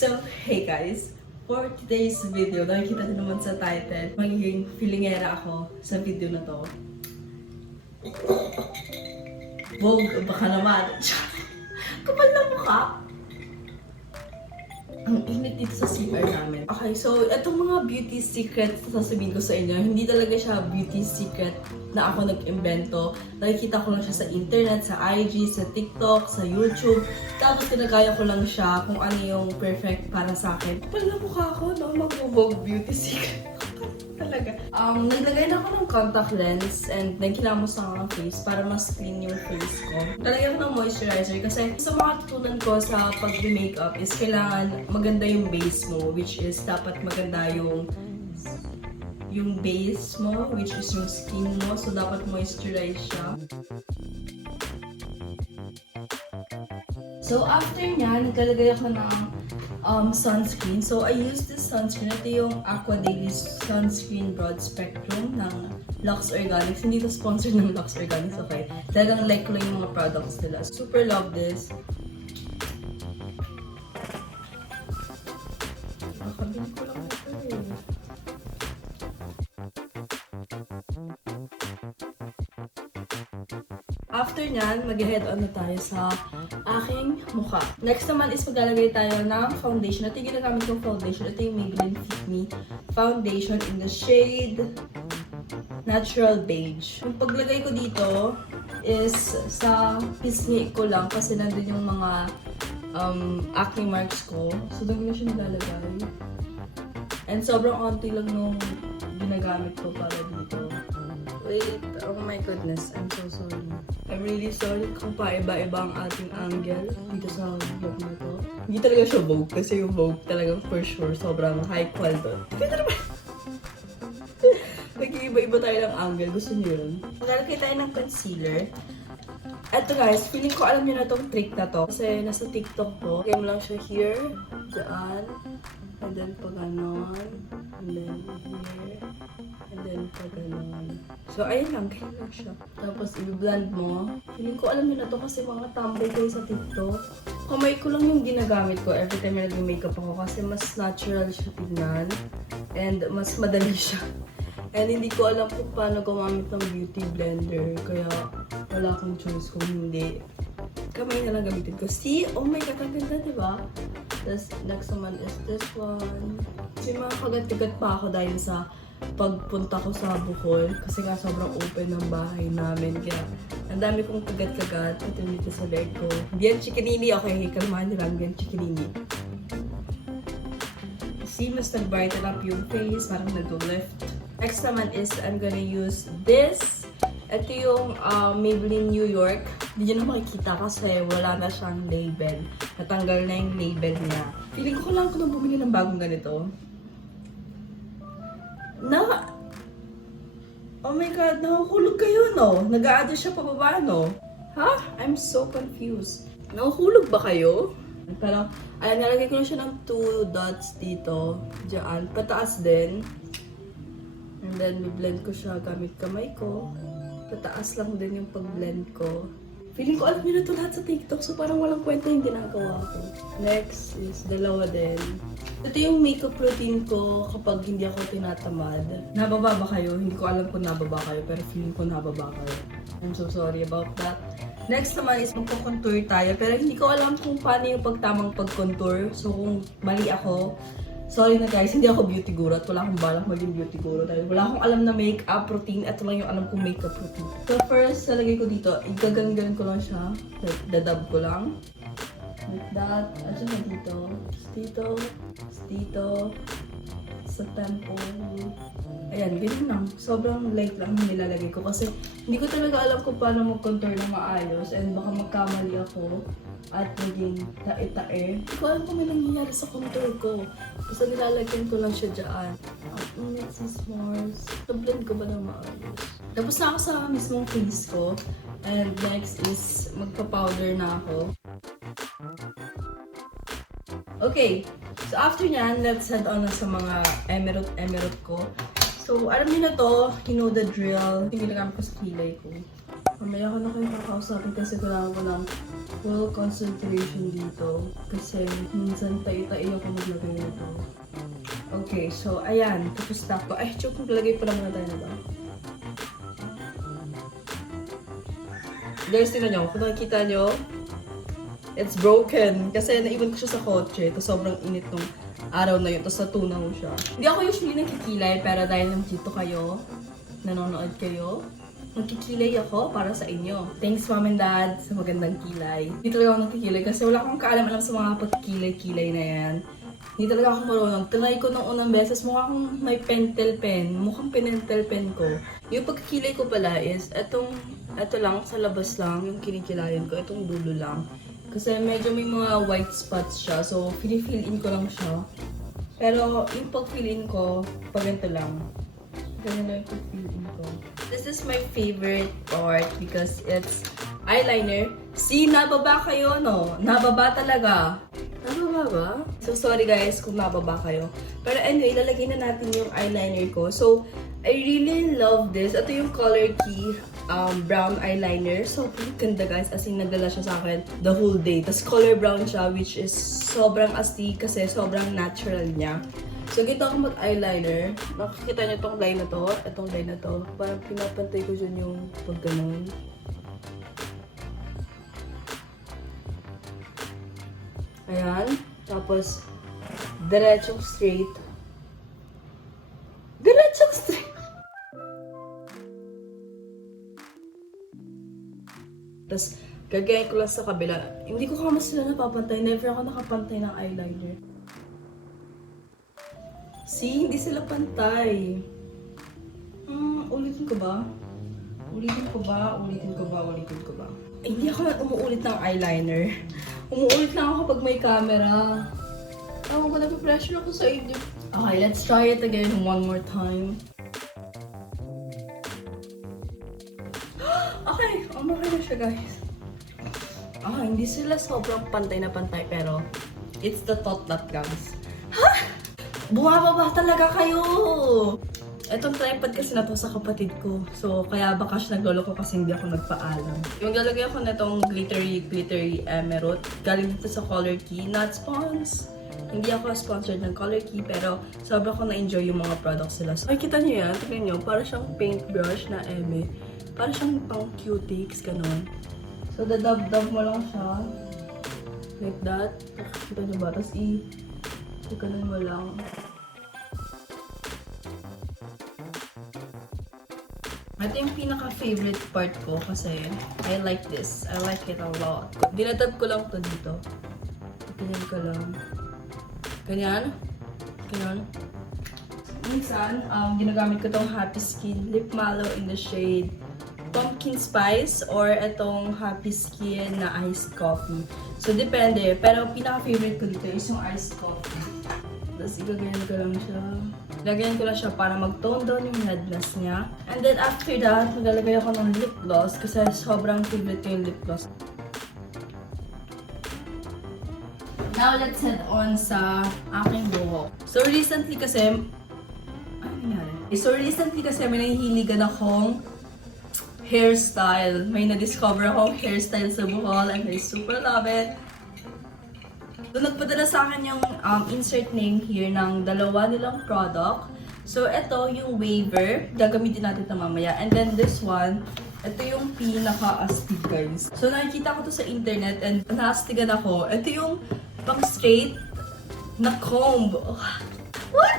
So, hey guys! For today's video, nakikita niyo naman sa title, magiging feelingera ako sa video na to. Vogue, baka naman. Kapal na mukha. Ang init dito sa CR namin. Okay, so itong mga beauty secret na sasabihin ko sa inyo, hindi talaga siya beauty secret na ako nag-invento. Nakikita ko lang siya sa internet, sa IG, sa TikTok, sa YouTube. Tapos pinagaya ko lang siya kung ano yung perfect para sa akin. Kapal na mukha ko, no? Mag-vogue beauty secret. Talaga. Naglagay na ako ng contact lens and then kinamos na ako ng face para mas clean yung face ko. Talagyan ko ng moisturizer kasi sa mga tutunan ko sa pag-makeup is kailangan maganda yung base mo, which is dapat maganda yung base mo, which is yung skin mo. So dapat moisturize siya. So after nya, naglalagay ako ng sunscreen. So, I use this sunscreen. Ito yung Aqua Daily Sunscreen Broad Spectrum ng Lux Organics. Hindi to sponsor ng Lux Organics, okay? Talagang like ko lang yung mga products nila. Super love this. Nakabili ko lang ito eh. After nyan, mag-head on na tayo sa aking mukha. Next naman is maglalagay tayo ng foundation. Ito yung ginagamit kong foundation. Ito yung Maybelline Fit Me Foundation in the shade Natural Beige. Yung paglagay ko dito is sa pisngi ko lang kasi nandun yung mga acne marks ko. So, doon ko siya nilalagay. And sobrang onti lang nung ginagamit ko para dito. Wait, oh my goodness, I'm so sorry. I'm really sorry kung pa-iba-iba ang ating angle dito sa vlog na to. Hindi talaga siya Vogue kasi yung Vogue talaga for sure sobrang high quality. Pwede naman! Nag-iiba-iba tayo ng angle. Gusto niyo yun? Maglalagay tayo ng concealer. Eto guys, feeling ko alam niyo na tong trick na to. Kasi nasa TikTok ko. Lagay mo lang siya here, dyan, and then pa ganon, and then here, and then pa ganon. So, ayun lang, ganyan lang siya. Tapos, i-blend mo. Feeling ko alam niyo na to kasi mga tambay kayo sa TikTok. Kamay ko lang yung ginagamit ko every time na nag-makeup ako kasi mas natural siya tignan. And mas madali siya. And hindi ko alam kung paano gumamit ng beauty blender. Kaya wala akong choice kung hindi. Kamay na lang gamitin ko. See? Oh my God, ang ganda, diba? Tapos, next naman is this one. Kasi mga kagat-kagat pa ako dahil sa pagpunta ko sa Bohol. Kasi nga sobrang open ng bahay namin. Kaya, ang dami kong kagat-kagat. Ito dito sa leg ko. Diyan chikinini. Okay, kalmahan nyo lang. Diyan chikinini. See, mas nag-brighten up yung face. Parang nag-lift. Next naman is, I'm gonna use this. Ito yung Maybelline New York. Hindi nyo na makikita kasi wala na siyang label. Natanggal na yung label niya. Feeling ko lang ko nang bumili ng bagong ganito. Oh my God, nahuhulog kayo, no? Nag-a-adjust siya pababa, no? Ha? I'm so confused. Nahuhulog ba kayo? Pero, ayan, nalagay ko na siya ng 2 dots dito. Diyan. Pataas din. And then, blend ko siya gamit kamay ko. Pataas lang din yung pag-blend ko. Feeling ko alam niyo na ito lahat sa TikTok, so parang walang kwenta yung ginagawa ko. Next is dalawa din. Ito yung makeup routine ko kapag hindi ako tinatamad. Nababa ba kayo? Hindi ko alam kung nababa kayo, pero feeling ko nababa kayo. I'm so sorry about that. Next naman is magko-contour tayo, pero hindi ko alam kung paano yung pagtamang pag-contour. So kung mali ako, sorry na guys, hindi ako beauty guru at wala akong balak maging beauty guru dahil wala akong alam na makeup routine. Ito lang yung alam kong makeup routine. So first, nalagay ko dito, igagangan ko lang siya. Like, dadab ko lang. Like that. At saka dito. Dito. Dito. Sa temple. Ayan, ganyan lang. Sobrang light lang yung nilalagay ko kasi hindi ko talaga alam kung paano mag-contour na maayos and baka magkamali ako at maging tae-tae. Hindi ko alam kung may nangyayari sa contour ko. Basta nilalagyan ko lang siya dyan. Next is more. Na-blend ko ba na maayos? Tapos na ako sa mismong face ko. And next is magpa-powder na ako. Okay. So after nyan, let's head on na sa mga emerald ko. So alam niyo na to, you know the drill. Yung ginagamit ko sa kilay ko. Mamaya ko na kayo kakausapin kasi kailangan ko ng full concentration dito. Kasi minsan tayo-tayo ako maglagay nito. Okay, so ayan. Tapos na ako. Ay, joke, maglagay pa naman tayo na ba? Guys, tingnan nyo. Kung nakikita nyo, it's broken. Kasi naiwan ko siya sa kotse. Tapos sobrang init nung araw na yun. Tapos natunaw siya. Hindi ako usually nagkikilay, pero dahil nandito kayo, nanonood kayo, magkikilay ako para sa inyo. Thanks, Mom and Dad, sa magandang kilay. Hindi talaga ako nagkikilay kasi wala akong kaalam-alam sa mga pagkilay-kilay na yan. Hindi talaga ako marunong. Tinry ko ng unang beses, mukhang may pentel pen. Mukhang pentel pen ko. Yung pagkikilay ko pala is, eto lang, sa labas lang, yung kinikilayan ko. Itong dulo lang. Kasi medyo may mga white spots siya. So, fill in ko lang siya. Pero, yung pag-fill in ko, pag ganito lang. Ganyan lang yung pag-fill in ko. This is my favorite part because it's eyeliner. See, nababa kayo, no? Nababa talaga. Nababa ba? So, sorry guys kung nababa kayo. Pero anyway, lalagay na natin yung eyeliner ko. So, I really love this. Ito yung Color Key brown eyeliner. So, ganda guys. As in, nagdala siya sa akin the whole day. Tapos, color brown siya, which is sobrang astig kasi sobrang natural niya. So, gito ako mag-eyeliner. Makikita niyo itong line na to. Itong line na to. Parang pinapantay ko dyan yung pag ganun. Ayan. Tapos, diretsong straight. Diretsong straight! Tapos, gagayin ko lang sa kabila. Hindi ko kama sila napapantay. Never ako nakapantay ng eyeliner. See, hindi sila pantay. Ulitin ko ba? Ulitin ko ba? Ulitin ko ba? Ulitin ko ba? Eh, hindi ako umuulit ng eyeliner. Umuulit lang ako pag may camera. Tawag ko, napapressure ako sa inyo. Okay, let's try it again one more time. Okay, okay na siya guys. Hindi sila sobrang pantay na pantay pero it's the thought that counts. Ha? Bumababa talaga kayo! Etong tripod kasi na to sa kapatid ko. So, kaya baka siya nagloloko kasi hindi ako nagpaalam. Yung galagay ako na itong glittery emerald. Galing dito sa Color Key. Not spons. Hindi ako sponsored ng Color Key, pero sobrang ko na-enjoy yung mga products nila. So, kita nyo yan. Tignan nyo. Para siyang paintbrush na eme. Para siyang pang cutics, ganun. So, dadab-dab mo lang siya. Like that. Kita nyo ba? Tapos ganun mo lang. Ito yung pinaka-favorite part ko kasi I like this. I like it a lot. Dinadab ko lang to dito. Ganyan ko lang. Ganyan. Ganyan. Minsan, ginagamit ko tong Happy Skin Lip Mallow in the shade Pumpkin Spice or itong Happy Skin na Iced Coffee. So, depende. Pero pinaka-favorite ko dito is yung Iced Coffee. Tapos, igagayan ko lang siya. Lagayan ko lang siya para mag-tone down yung redness niya. And then, after that, maglalagay ako ng lip gloss kasi sobrang favorite ko yung lip gloss. Now, let's head on sa aking buhok. So, recently kasi, ano nangyari? So, recently kasi may nahihiligan akong hairstyle. May na-discover akong hairstyle sa buhok and I super love it. So, nagpadala sa akin yung insert name here ng dalawa nilang product. So, ito yung waver. Gagamitin natin ito mamaya. And then this one, ito yung pinaka-astig guys. So, nakikita ko to sa internet and naastigan ako. Ito yung pang straight na comb. What?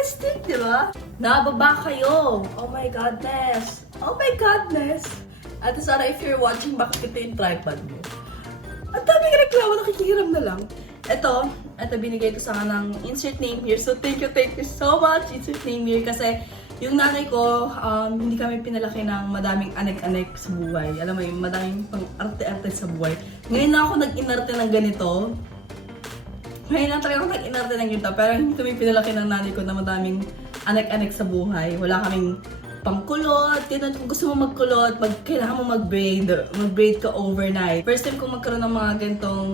Astig, di ba? Nababa kayo. Oh my godness. Oh my godness. At sana if you're watching, bakit ito yung tripod mo? Ang daming reklamo, nakikihiram na lang. Ito binigay ko sa akin ng insert name here. So, thank you so much, insert name here. Kasi, yung nanay ko, hindi kami pinalaki ng madaming anek-anek sa buhay. Alam mo yung madaming pang arte-arte sa buhay. Ngayon na ako nag-inarte ng ganito. Ngayon na talaga ako nag-inarte ng ganito. Pero hindi kami pinalaki ng nanay ko na madaming anek-anek sa buhay. Wala kaming pangkulot. Kaya kung gusto mo magkulot, kailangan mo mag-braid ka overnight. First time kong magkaroon ng mga ganitong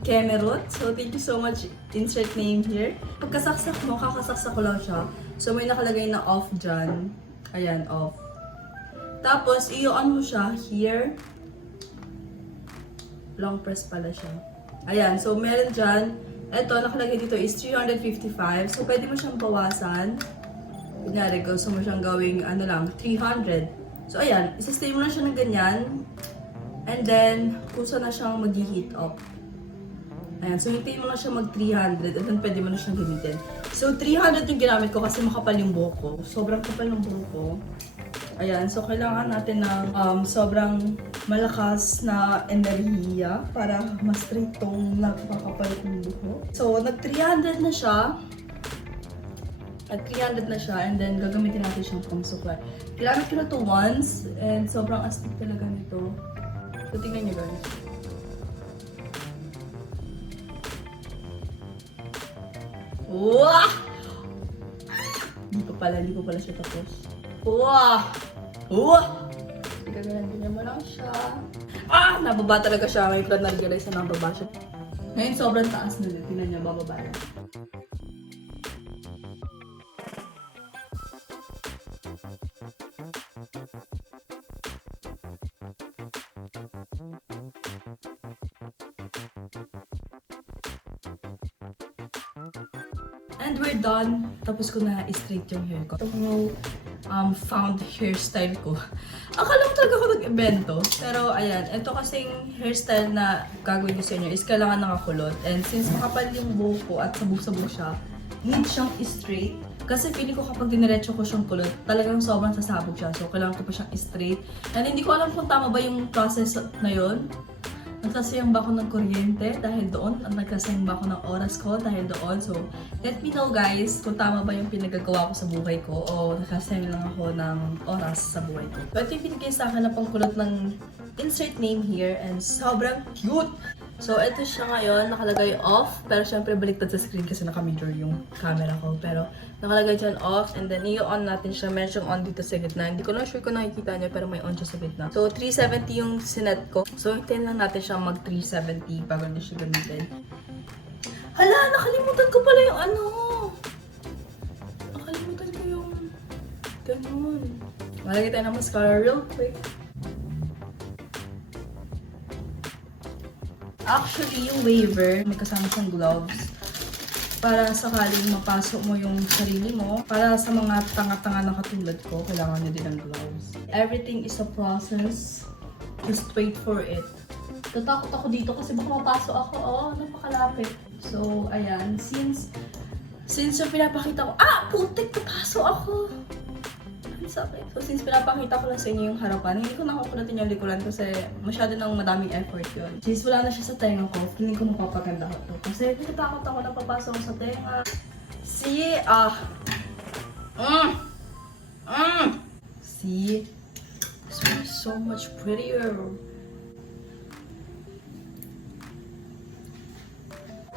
Kemerut. So, thank you so much. Insert name here. Pagkasaksak mo, kakasaksak ko lang siya. So, may nakalagay na off dyan. Ayan, off. Tapos, i-on mo siya here. Long press pala siya. Ayan, so meron dyan. Ito, nakalagay dito is 355. So, pwede mo siyang bawasan. Kunyari, gusto mo siyang gawing, 300. So, ayan, isa-stay mo na siya ng ganyan. And then, kusa na siyang mag-heat up. Ayan, so hintayin mo na siya mag-300 and then pwede mo na siyang gamitin. So, 300 yung ginamit ko kasi makapal yung buhok ko. Sobrang kapal ng buhok ko. Ayan, so kailangan natin ng sobrang malakas na enerhiya para ma-straight tong nagpapakapal yung buhok. So, nag-300 na siya. Nag-300 na siya and then gagamitin natin siyang pang-supply. Ginamit ko na to once and sobrang astig talaga nito. So, tingnan nyo guys. Wah! Hindi ko pala siya tapos. Wah! Wah! Gagalantin mo lang siya. Nababa talaga siya. Ngayon ko lang nag-realize na nababa siya. Ngayon sobrang taas na din. Tingnan niya, bababa na. And we're done. Tapos ko na i-straight yung hair ko. Ito yung found hairstyle ko. Akala mo talaga ako nag-evento. Pero ayan, ito kasing hairstyle na gagawin ko sa inyo is kailangan nakakulot. And since makapal yung buhok ko at sabog-sabog siya, need siyang i-straight. Kasi feeling ko kapag diniretso ko siyang kulot, talagang sobrang sasabog siya. So kailangan ko pa siyang i-straight. And hindi ko alam kung tama ba yung process na yun. Nagsasayang ba ako ng kuryente dahil doon? At nagsasayang ba ako ng oras ko dahil doon? So, let me know guys kung tama ba yung pinagagawa ko sa buhay ko o nagsasayang lang ako ng oras sa buhay ko. So, ito yung binigay sa akin na pangkulot ng insert name here and sobrang cute! So, ito siya ngayon, nakalagay off. Pero syempre, baliktad sa screen kasi naka-mirror yung camera ko. Pero, nakalagay dyan off. And then, i-on natin siya. Meron siyang on dito sa gitna. Hindi ko na sure kung nakikita niyo, pero may on siya sa gitna. So, 370 yung sinet ko. So, hintayin lang natin siya mag 370 bago na siya gamitin. Hala, nakalimutan ko pala yung ano. Nakalimutan ko yung ganun. Malagay tayo ng mascara real quick. Actually, yung waiver, may kasama siyang gloves para sakaling mapasok mo yung sarili mo. Para sa mga tanga-tanga na katulad ko, kailangan nyo din ng gloves. Everything is a process. Just wait for it. Tatakot ako dito kasi baka mapasok ako. Napakalapit. So, ayan. Since yung pinapakita ko, putik, napasok ako. Sakit. So, since pinapakita ko lang sa inyo yung harapan, hindi ko nakukulatin yung likuran kasi masyado nang madaming effort yun. Since wala na siya sa tenga ko, feeling ko mapapaganda ko to. Kasi natatakot ako na papasok sa tenga. See? See? This one is so much prettier.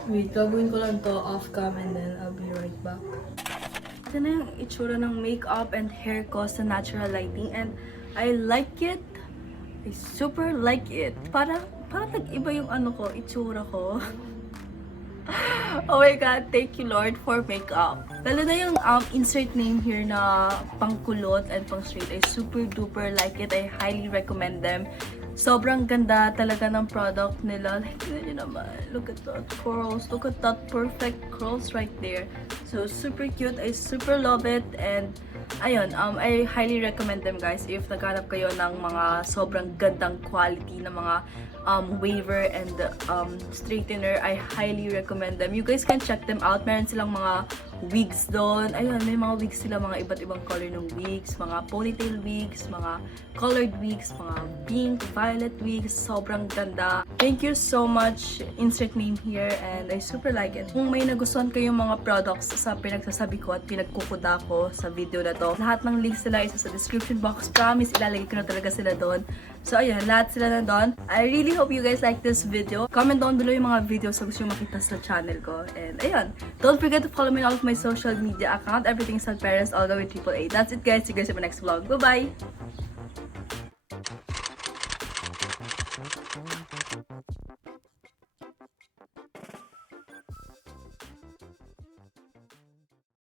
Wait, gagawin ko lang to off cam and then I'll be right back. Ito na yung itsura ng makeup and hair ko sa natural lighting and I like it. I super like it. Parang nag-iba yung itsura ko. Oh my god, thank you Lord for makeup. Lalo na yung insert name here na pangkulot and pang straight. I super duper like it. I highly recommend them. Sobrang ganda talaga ng product nila. Like, tignan nyo naman. Look at that curls. Look at that perfect curls right there. So, super cute. I super love it. And, ayun, I highly recommend them guys. If naghanap kayo ng mga sobrang gandang quality na mga waver and straightener, I highly recommend them. You guys can check them out. Meron silang mga wigs doon. Ayun, may mga wigs sila, mga iba't ibang color ng wigs, mga ponytail wigs, mga colored wigs, mga pink, violet wigs. Sobrang ganda. Thank you so much, insert name here, and I super like it. Kung may nagustuhan kayong mga products sa pinagsasabi ko at pinagkukuda ko sa video na to, lahat ng links nila isa sa description box. Promise, ilalagay ko na talaga sila doon. So, ayun, lahat sila na doon. I really hope you guys like this video. Comment down below yung mga videos na gusto nyo makita sa channel ko. And, ayun, don't forget to follow me on all of my social media account. Everything is Salperez, all the way AAA. That's it guys. See you guys in my next vlog. Bye-bye!